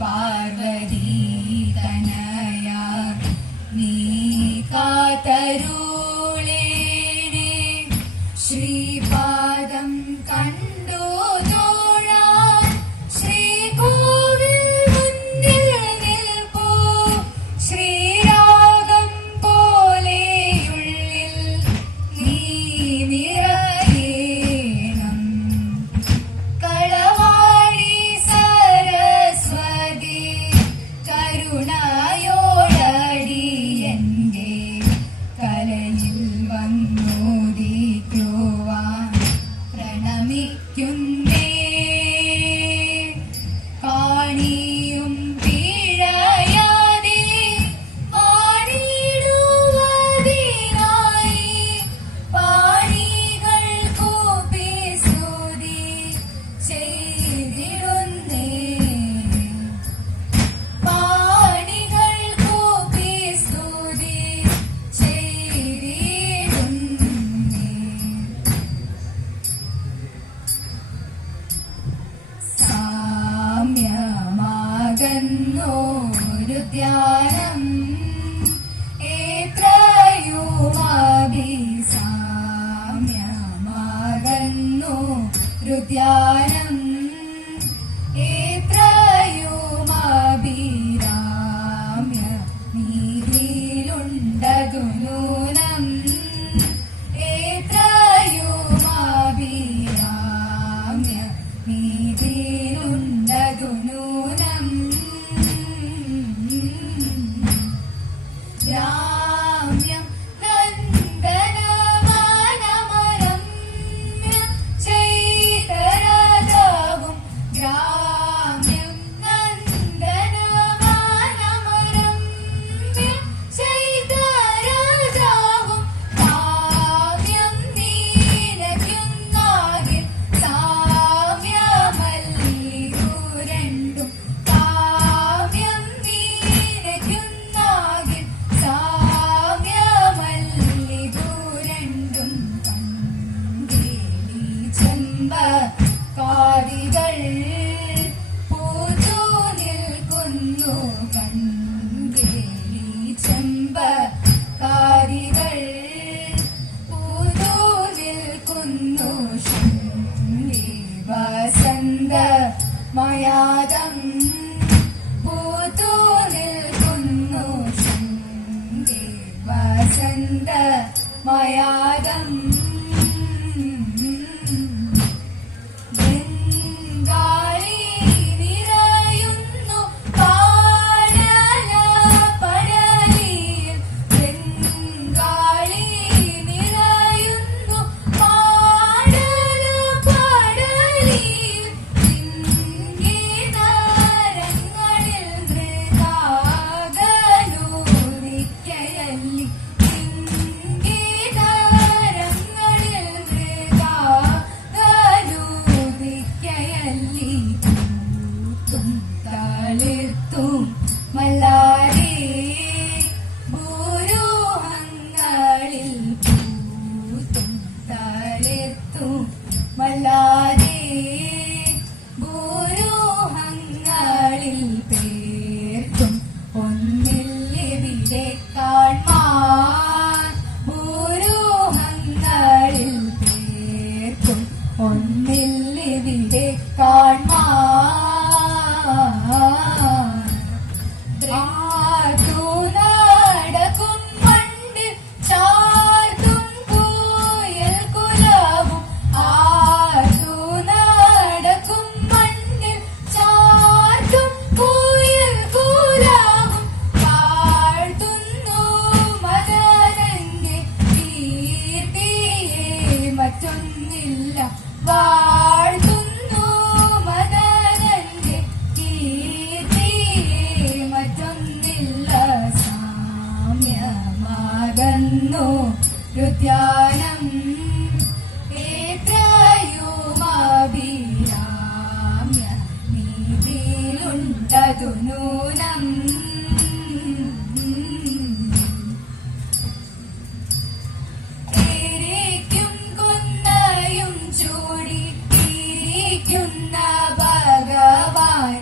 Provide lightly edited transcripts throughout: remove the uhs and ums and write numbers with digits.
പാർവതി തനയാ നീ കാതരുളേണേ ശ്രീപാദം കണ്ടു തോഴാൻ ശ്രീകോവിൽ മുന്നിൽ നിൽപ്പൂ ശ്രീരാഗം പോലെയുള്ളിൽ നീ നിറയേണം കളവാടി സരസ്വതി കരുണയോടടി എന്റെ കലയിൽ വന്നുദിക്കുവാൻ പ്രണമിക്കുന്നേ കാണിയും പിഴയാതെ ആടിടുവതിനായി പാണികൾ കൂപ്പി സ്തുതി ചെയ്തിടുന്നേ പാണികൾ കൂപ്പി സ്തുതി ചെയ്തിടുന്നേ സാമ്യമാകുന്നൊരു ധ്യാനം എത്രയുമഭിസാമ്യമാകുന്നൊരു ധ്യാനം എത്രയുമഭിരാമ്യ നീതിയിലുണ്ടതു നൂനം എത്രയുമഭിരാമ്യ നീതിയിലുണ്ടതു നൂനം രാമ്യം നന്ദനവനമരമ്യ ചൈതരതാകും രാമ്യം നന്ദനവനമരമ്യ ചൈതരതാകും കാവ്യം നീനയ്ക്കുന്നാകിൽ സാമ്യമല്ലിതു രണ്ടും കാവ്യം നീനയ്ക്കുന്നാകിൽ സാമ്യമല്ലിതു രണ്ടും കണ്ടേലി ചെമ്പ കാതികൾ പൂത്തു നിൽക്കുന്നു കണ്ടേലി ചെമ്പ കാതികൾ പൂത്തു നിൽക്കുന്നു ശുദ്ധി വസന്ത മയാദം പൂത്തു നിൽക്കുന്നു ശുദ്ധി വസന്ത മയാദം ബംഗാളി നിറയുന്നു പാടല പടലിൽ ബംഗാളി നിറയുന്നു പാടല പടലിൽ ചിങ്കിതരങ്ങളിൽ നൃതാകലൂരിക്കയല്ലി ചിങ്കിതരങ്ങളിൽ നൃതാകലൂരിക്കയല്ലി പൂത്തും തളിർത്തും മല്ലാരേ ഭൂരൂഹങ്ങളിൽ പൂത്തും തളിർത്തും മല്ലാരേ ഭൂരൂഹങ്ങളിൽ പേർത്തും ഒന്നില്ലെവിടെ കാൺമാൻ ഭൂരൂഹങ്ങളിൽ പേർത്തും ഒന്നില്ലെവിടെ കാൺമാൻ ആർത്തു നടക്കും മണ്ണിൽ ചാർത്തും കുയിൽ കുലവും ആർത്തു നടക്കും മണ്ണിൽ ചാർത്തും കുയിൽ കുലവും താഴ്ത്തുന്നു മദനന്റെ കീർത്തിയെ മറ്റൊന്നില്ല വാഴ്ത്തുന്നു മദനന്റെ കീർത്തിയെ മറ്റൊന്നില്ല സാമ്യമാകുന്നു രുദ്യാനം എത്രയുമഭിരാമ്യ നീതിയിലുണ്ടതു നൂനം ഏരിക്കും കുന്നയും ചൂടി ഇരിക്കുന്ന ഭഗവാൻ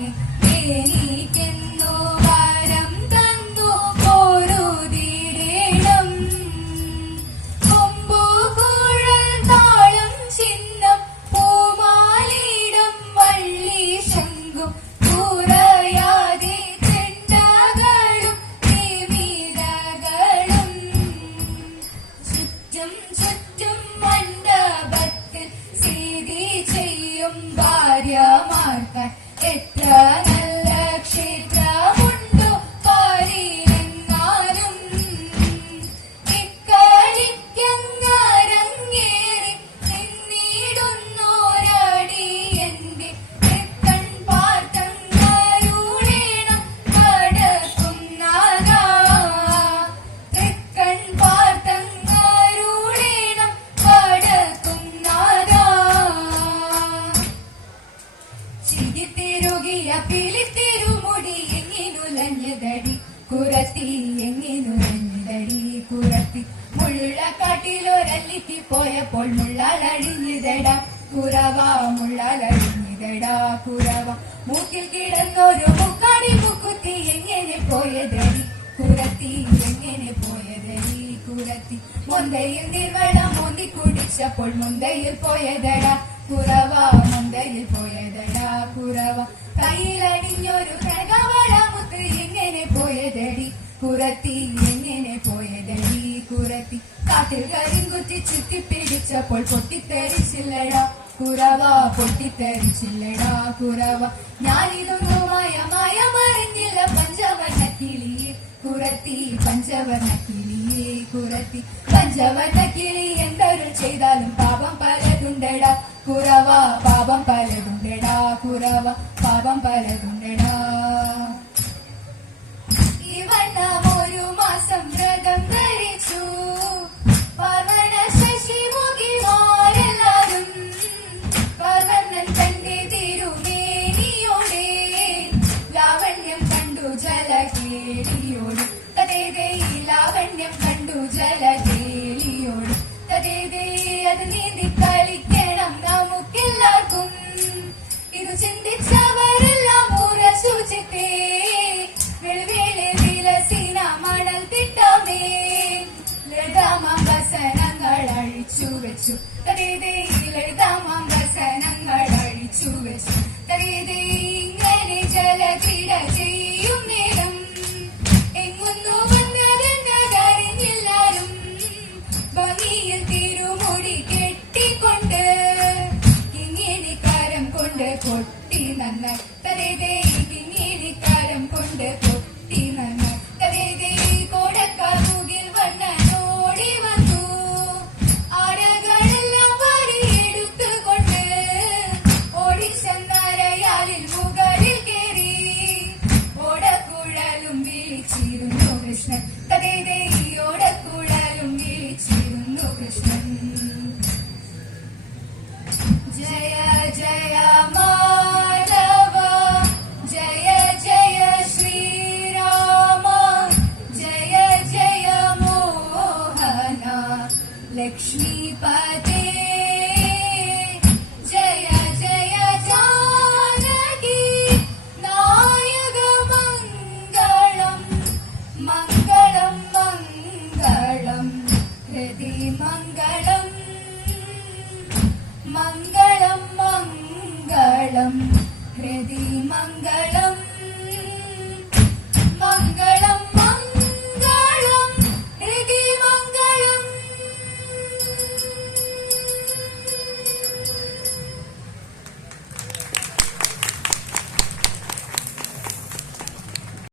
പിലിത്തിരുമുടി എങ്ങിനുലഞ്ഞതടി കുറത്തി എങ്ങിനുലഞ്ഞതടി കുറത്തി മുള്ള കാട്ടിലൊരല്ലിക്ക് പോയപ്പോൾ മുള്ളാലഴിഞ്ഞിതടാ കുറവ മുള്ളാലഴിഞ്ഞിതടാ കുറവ മൂക്കിൽ കിടന്നൊരു മുക്കാടി മുക്കുത്തി എങ്ങനെ പോയതടി കുറത്തി എങ്ങനെ പോയതടി കുറത്തി മുന്തയിൽ നിർവളം മോന്തി കുടിച്ചപ്പോൾ മുന്തയിൽ പോയതടാ കുറവ മുന്തയിൽ പോയതടാ കുറവ കയ്യിലണിഞ്ഞൊരു കനകവള മുത്ത് എങ്ങനെ പോയതടി കുറത്തി എങ്ങനെ പോയതടി കുറത്തി കാട്ടിൽ കരിങ്കുത്തി ചുറ്റി പിടിച്ചപ്പോൾ പൊട്ടിത്തെറിച്ചില്ലടാ കുറവ പൊട്ടിത്തെറിച്ചില്ലടാ കുറവ ഞാനിതൊന്നും മറിഞ്ഞില്ല പഞ്ചവർണ്ണ കിളിയെ കുറത്തി പഞ്ചവർണ്ണ കിളിയെ കുറത്തി പഞ്ചവർണ്ണ കിളി എന്തൊരു ചെയ്താലും പാപം പലതുണ്ടടാ കുറവ പാപം പലതുണ്ടടാ കുറവ പാപം പലതുണ്ടടാ ഇവണ്ണം ഒരു മാസം വ്രതം ധരിച്ചു പർവണ ശശിമുഖിമാരെല്ലാരും പർവണൻ തന്റെ തിരുമേനിയോടെ ലാവണ്യം കണ്ടു ജലകേളിയോട് തതേതേ ലാവണ്യം കണ്ടു ജലകേളിയോട് തതേതേ അത് നീന്തി കളിക്കണം നമുക്കെല്ലാവർക്കും ഇത് ചിന്തിച്ചവരെല്ലാം ഉറസൂചിത്തേ വെളുവേലെ വിലസീന മണൽ തിട്ടമേ ലളിതാമംഗസനങ്ങൾ അഴിച്ചു വെച്ചു തരീതേ ലളിതാമംഗസനങ്ങൾ അഴിച്ചു വെച്ചു തരീതേ ഇങ്ങനെ ജലക്രീഡ ചെയ്യും നേരം എങ്ങുന്നു വന്നതെന്നതറിഞ്ഞില്ലാരും ഭംഗിയിൽ തിരുമുടി കെട്ടിക്കൊണ്ട് കിങ്ങിണിക്കാരം കൊണ്ട് കൊട്ടി നന്നായി തരീതേ കിങ്ങിണിക്കാരം കൊണ്ട് കൊട്ടി നന്നായി തരീതേ കോടക്കാർ മുകിൽ വണ്ണനോടി വന്നു ആടകളെല്ലാം വാരിയെടുത്തുകൊണ്ട് ഓടിച്ചെന്നരയാലിൽ മുകളിൽ കേറി ഓടക്കുഴലും വിളിച്ചിരുന്നു കൃഷ്ണൻ തരീതേ ഓടക്കുഴലും വിളിച്ചിരുന്നു കൃഷ്ണൻ ജയ ജയ മാധവ ജയ ജയ ശ്രീരാമ ജയ ജയ മോഹന ലക്ഷ്മീപതേ ജയ ജയ ജാനകി നായക മംഗളം മംഗളം മംഗളം ഹൃദി മംഗളം മംഗളം മംഗളം ഹൃദി മംഗളം